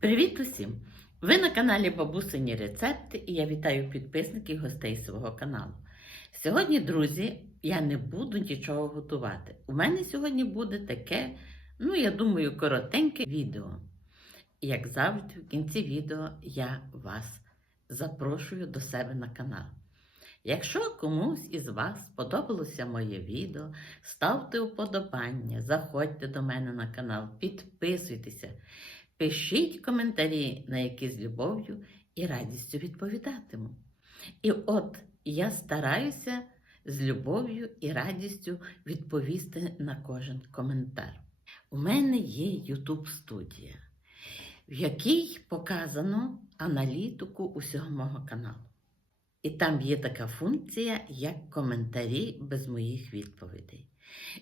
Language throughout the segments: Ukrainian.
Привіт усім! Ви на каналі Бабусині Рецепти і я вітаю підписників і гостей свого каналу. Сьогодні, друзі, я не буду нічого готувати. У мене сьогодні буде таке, ну, я думаю, коротеньке відео. І як завжди, в кінці відео я вас запрошую до себе на канал. Якщо комусь із вас сподобалося моє відео, ставте уподобання, заходьте до мене на канал, підписуйтеся. Пишіть коментарі, на які з любов'ю і радістю відповідатиму. І от я стараюся з любов'ю і радістю відповісти на кожен коментар. У мене є YouTube студія, в якій показано аналітику усього мого каналу. І там є така функція, як коментарі без моїх відповідей.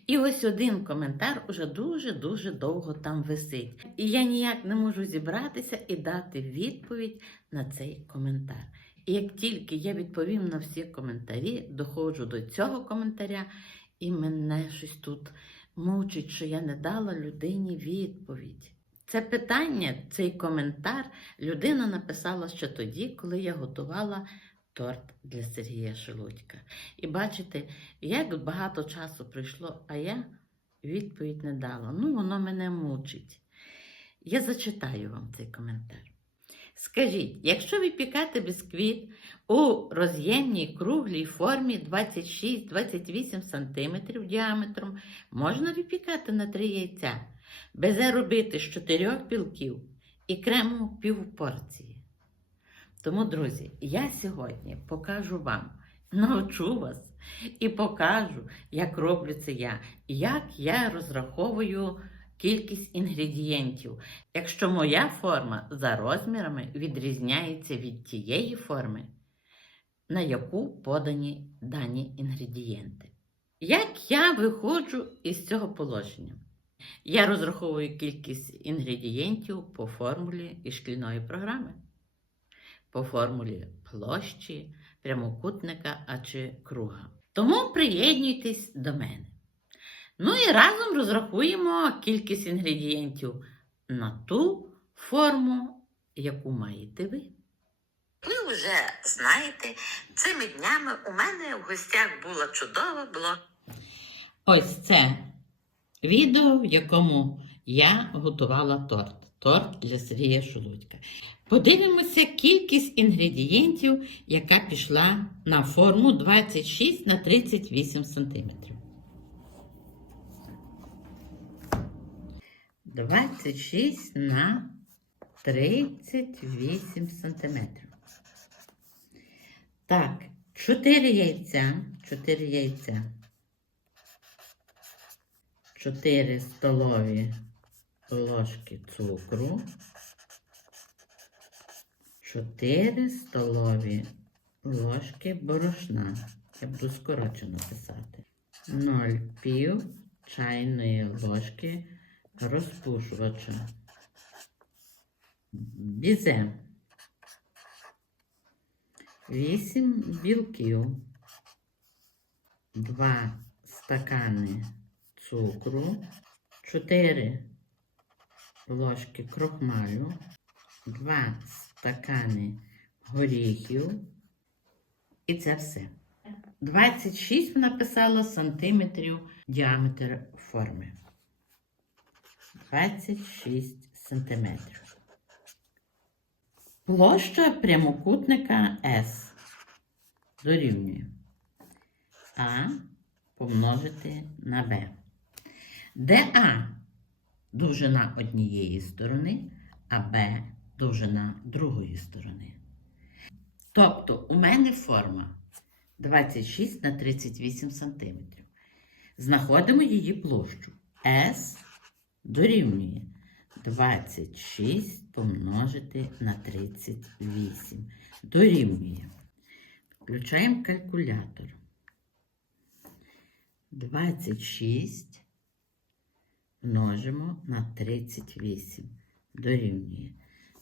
І ось один коментар уже дуже-дуже довго там висить. І я ніяк не можу зібратися і дати відповідь на цей коментар. І як тільки я відповім на всі коментарі, доходжу до цього коментаря, і мене щось тут мучить, що я не дала людині відповідь. Це питання, цей коментар людина написала ще тоді, коли я готувала торт для Сергія Шелудька. І бачите, як багато часу пройшло, а я відповідь не дала. Ну, воно мене мучить. Я зачитаю вам цей коментар. Скажіть, якщо випікати бісквіт у роз'ємній круглій формі 26-28 см діаметром, можна випікати на 3 яйця, безе робити з 4 білків і крему пів. Тому, друзі, я сьогодні покажу вам, навчу вас і покажу, як роблю це я, як я розраховую кількість інгредієнтів. Якщо моя форма за розмірами відрізняється від тієї форми, на яку подані дані інгредієнти. Як я виходжу із цього положення? Я розраховую кількість інгредієнтів по формулі із шкільної програми по формулі площі, прямокутника а чи круга. Тому приєднуйтесь до мене. Ну і разом розрахуємо кількість інгредієнтів на ту форму, яку маєте ви. Ви вже знаєте, цими днями у мене в гостях була чудова було. Ось це відео, в якому я готувала торт. Торт для Сергія Шелудька. Подивимося кількість інгредієнтів, яка пішла на форму 26 на 38 см. 26 на 38 см. Так, 4 яйця, 4 яйця. 4 столові ложки цукру. 4 столові ложки борошна. Я буду скорочено писати. 0,5 чайної ложки розпушувача. Бізе. 8 білків. 2 стакани цукру. 4 ложки крохмалю. 2 стакани горіхів. І це все. 26 написала сантиметрів діаметр форми. 26 сантиметрів. Площа прямокутника S дорівнює А помножити на Б. Де А довжина однієї сторони, а Б довжина другої сторони. Тобто у мене форма 26 на 38 см. Знаходимо її площу. S дорівнює 26 помножити на 38. Дорівнює. Включаємо калькулятор. 26 множимо на 38. Дорівнює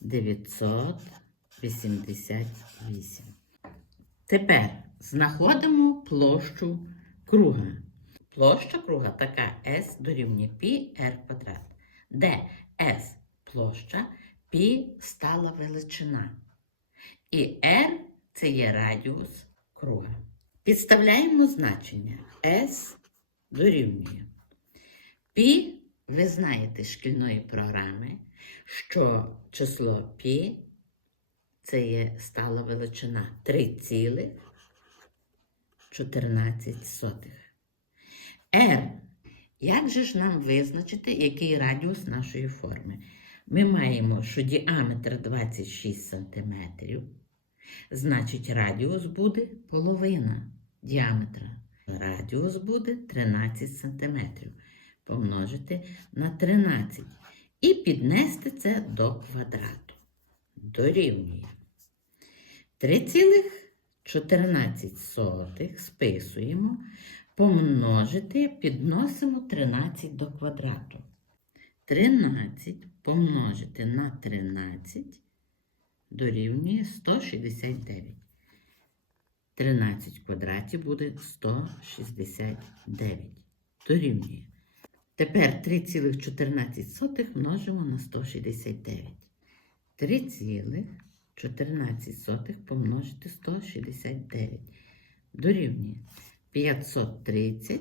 988. Тепер знаходимо площу круга. Площа круга така S дорівнює πr квадрат, де S площа, π стала величина. І r це є радіус круга. Підставляємо значення S дорівнює. π, ви знаєте з шкільної програми, що число π це є стала величина 3,14. R. Як же ж нам визначити, який радіус нашої форми? Ми маємо, що діаметр 26 см, значить радіус буде половина діаметра. Радіус буде 13 см. Помножити на 13 і піднести це до квадрату. Дорівнює. 3,14 списуємо, помножити, підносимо 13 до квадрату. 13 помножити на 13 дорівнює 169. 13 в квадраті буде 169. Дорівнює. Тепер 3,14 множимо на 169. 3,14 помножити 169. Дорівнює 530,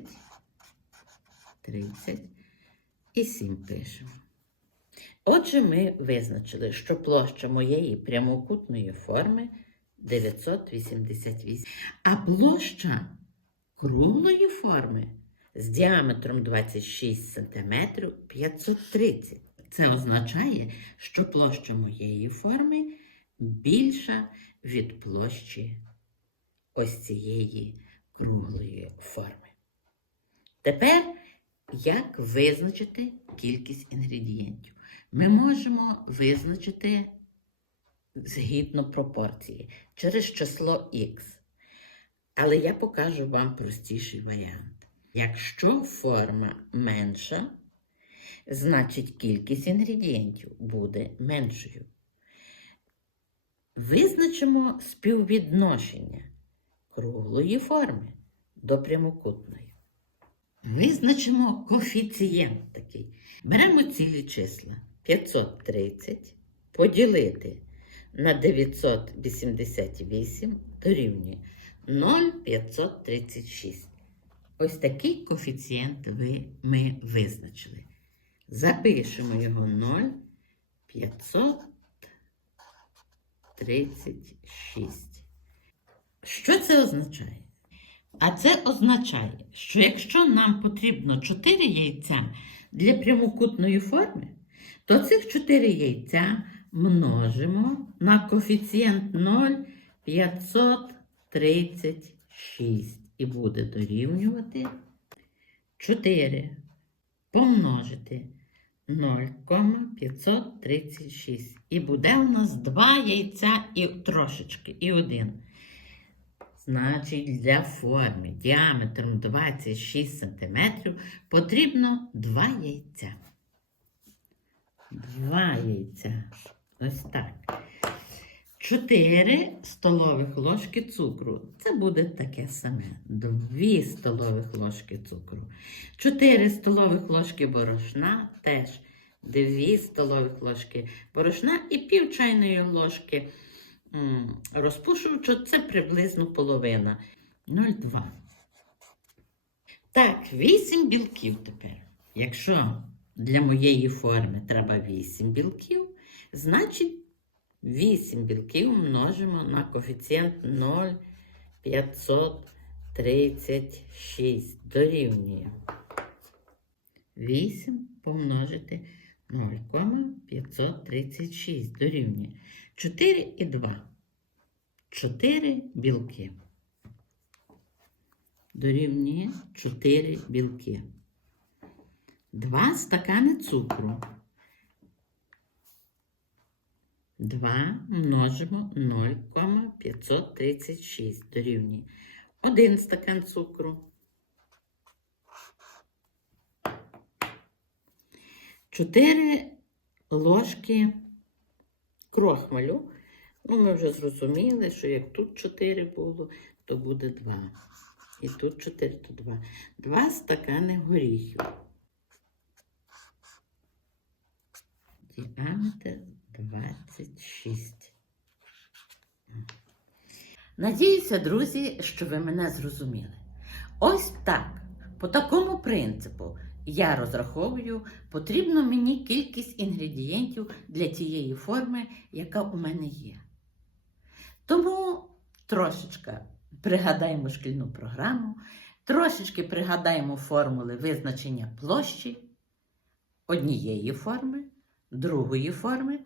30 і 7 пишемо. Отже, ми визначили, що площа моєї прямокутної форми 988, а площа круглої форми з діаметром 26 см 530. Це означає, що площа моєї форми більша від площі ось цієї круглої форми. Тепер як визначити кількість інгредієнтів? Ми можемо визначити згідно пропорції через число х. Але я покажу вам простіший варіант. Якщо форма менша, значить кількість інгредієнтів буде меншою. Визначимо співвідношення круглої форми до прямокутної. Визначимо коефіцієнт такий. Беремо цілі числа 530 поділити на 988 дорівнює 0,536. Ось такий коефіцієнт ви, ми визначили. Запишемо його 0,536. Що це означає? А це означає, що якщо нам потрібно 4 яйця для прямокутної форми, то цих 4 яйця множимо на коефіцієнт 0,536 і буде дорівнювати 4 помножити 0,536. І буде у нас 2 яйця і трошечки, і один. Значить, для форми діаметром 26 см потрібно 2 яйця. 2 яйця. Ось так. 4 столових ложки цукру. Це буде таке саме. 2 столових ложки цукру. 4 столових ложки борошна теж 2 столових ложки борошна і пів чайної ложки розпушувачу. Це приблизно половина. 0,2. Так, 8 білків тепер. Якщо для моєї форми треба 8 білків, значить 8 білків множимо на коефіцієнт 0,536 дорівнює. 8 помножити 0,536 дорівнює 4 і 2. 4 білки. Дорівнює 4 білки. 2 стакани цукру. 2 множимо 0,536 дорівнює 1 стакан цукру. 4 ложки крохмалю. Ну, ми вже зрозуміли, що як тут 4 було, то буде 2. І тут 4, то 2. 2 стакани горіхів. Діаметр 26. Надіюся, друзі, що ви мене зрозуміли. Ось так, по такому принципу, я розраховую, потрібно мені кількість інгредієнтів для тієї форми, яка у мене є. Тому трошечка пригадаємо шкільну програму, трошечки пригадаємо формули визначення площі однієї форми, другої форми.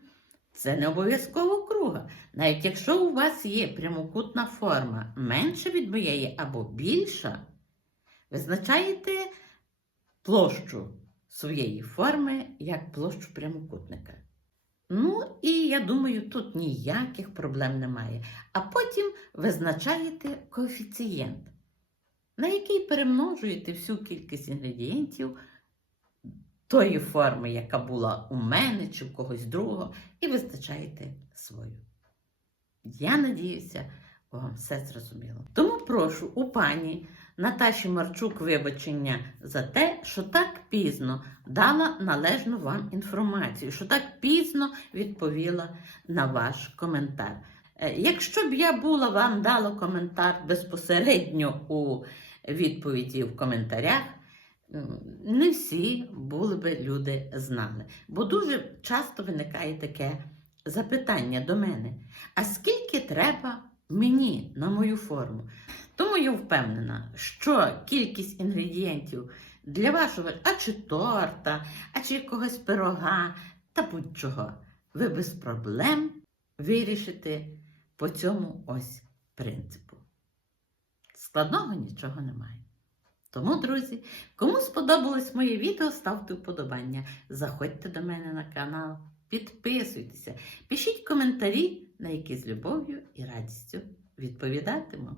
Це не обов'язково круга. Навіть якщо у вас є прямокутна форма менше від моєї або більша, визначаєте площу своєї форми як площу прямокутника. Ну, і я думаю, тут ніяких проблем немає. А потім визначаєте коефіцієнт, на який перемножуєте всю кількість інгредієнтів тої форми, яка була у мене чи в когось другого, і визначаєте свою. Я надіюся, вам все зрозуміло. Тому прошу у пані Наташі Марчук вибачення за те, що так пізно дала належну вам інформацію, що так пізно відповіла на ваш коментар. Е, Якщо б я була вам дала коментар безпосередньо у відповіді в коментарях, не всі були би люди знали. Бо дуже часто виникає таке запитання до мене: а скільки треба мені на мою форму? Тому я впевнена, що кількість інгредієнтів для вашого а чи торта, а чи якогось пирога та будь-чого, ви без проблем вирішите по цьому ось принципу. Складного нічого немає. Тому, друзі, кому сподобалось моє відео, ставте вподобання. Заходьте до мене на канал, підписуйтеся, пишіть коментарі, на які з любов'ю і радістю відповідатиму.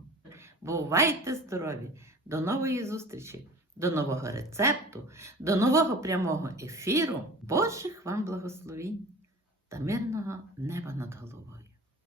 Бувайте здорові! До нової зустрічі, до нового рецепту, до нового прямого ефіру. Божих вам благословінь та мирного неба над головою!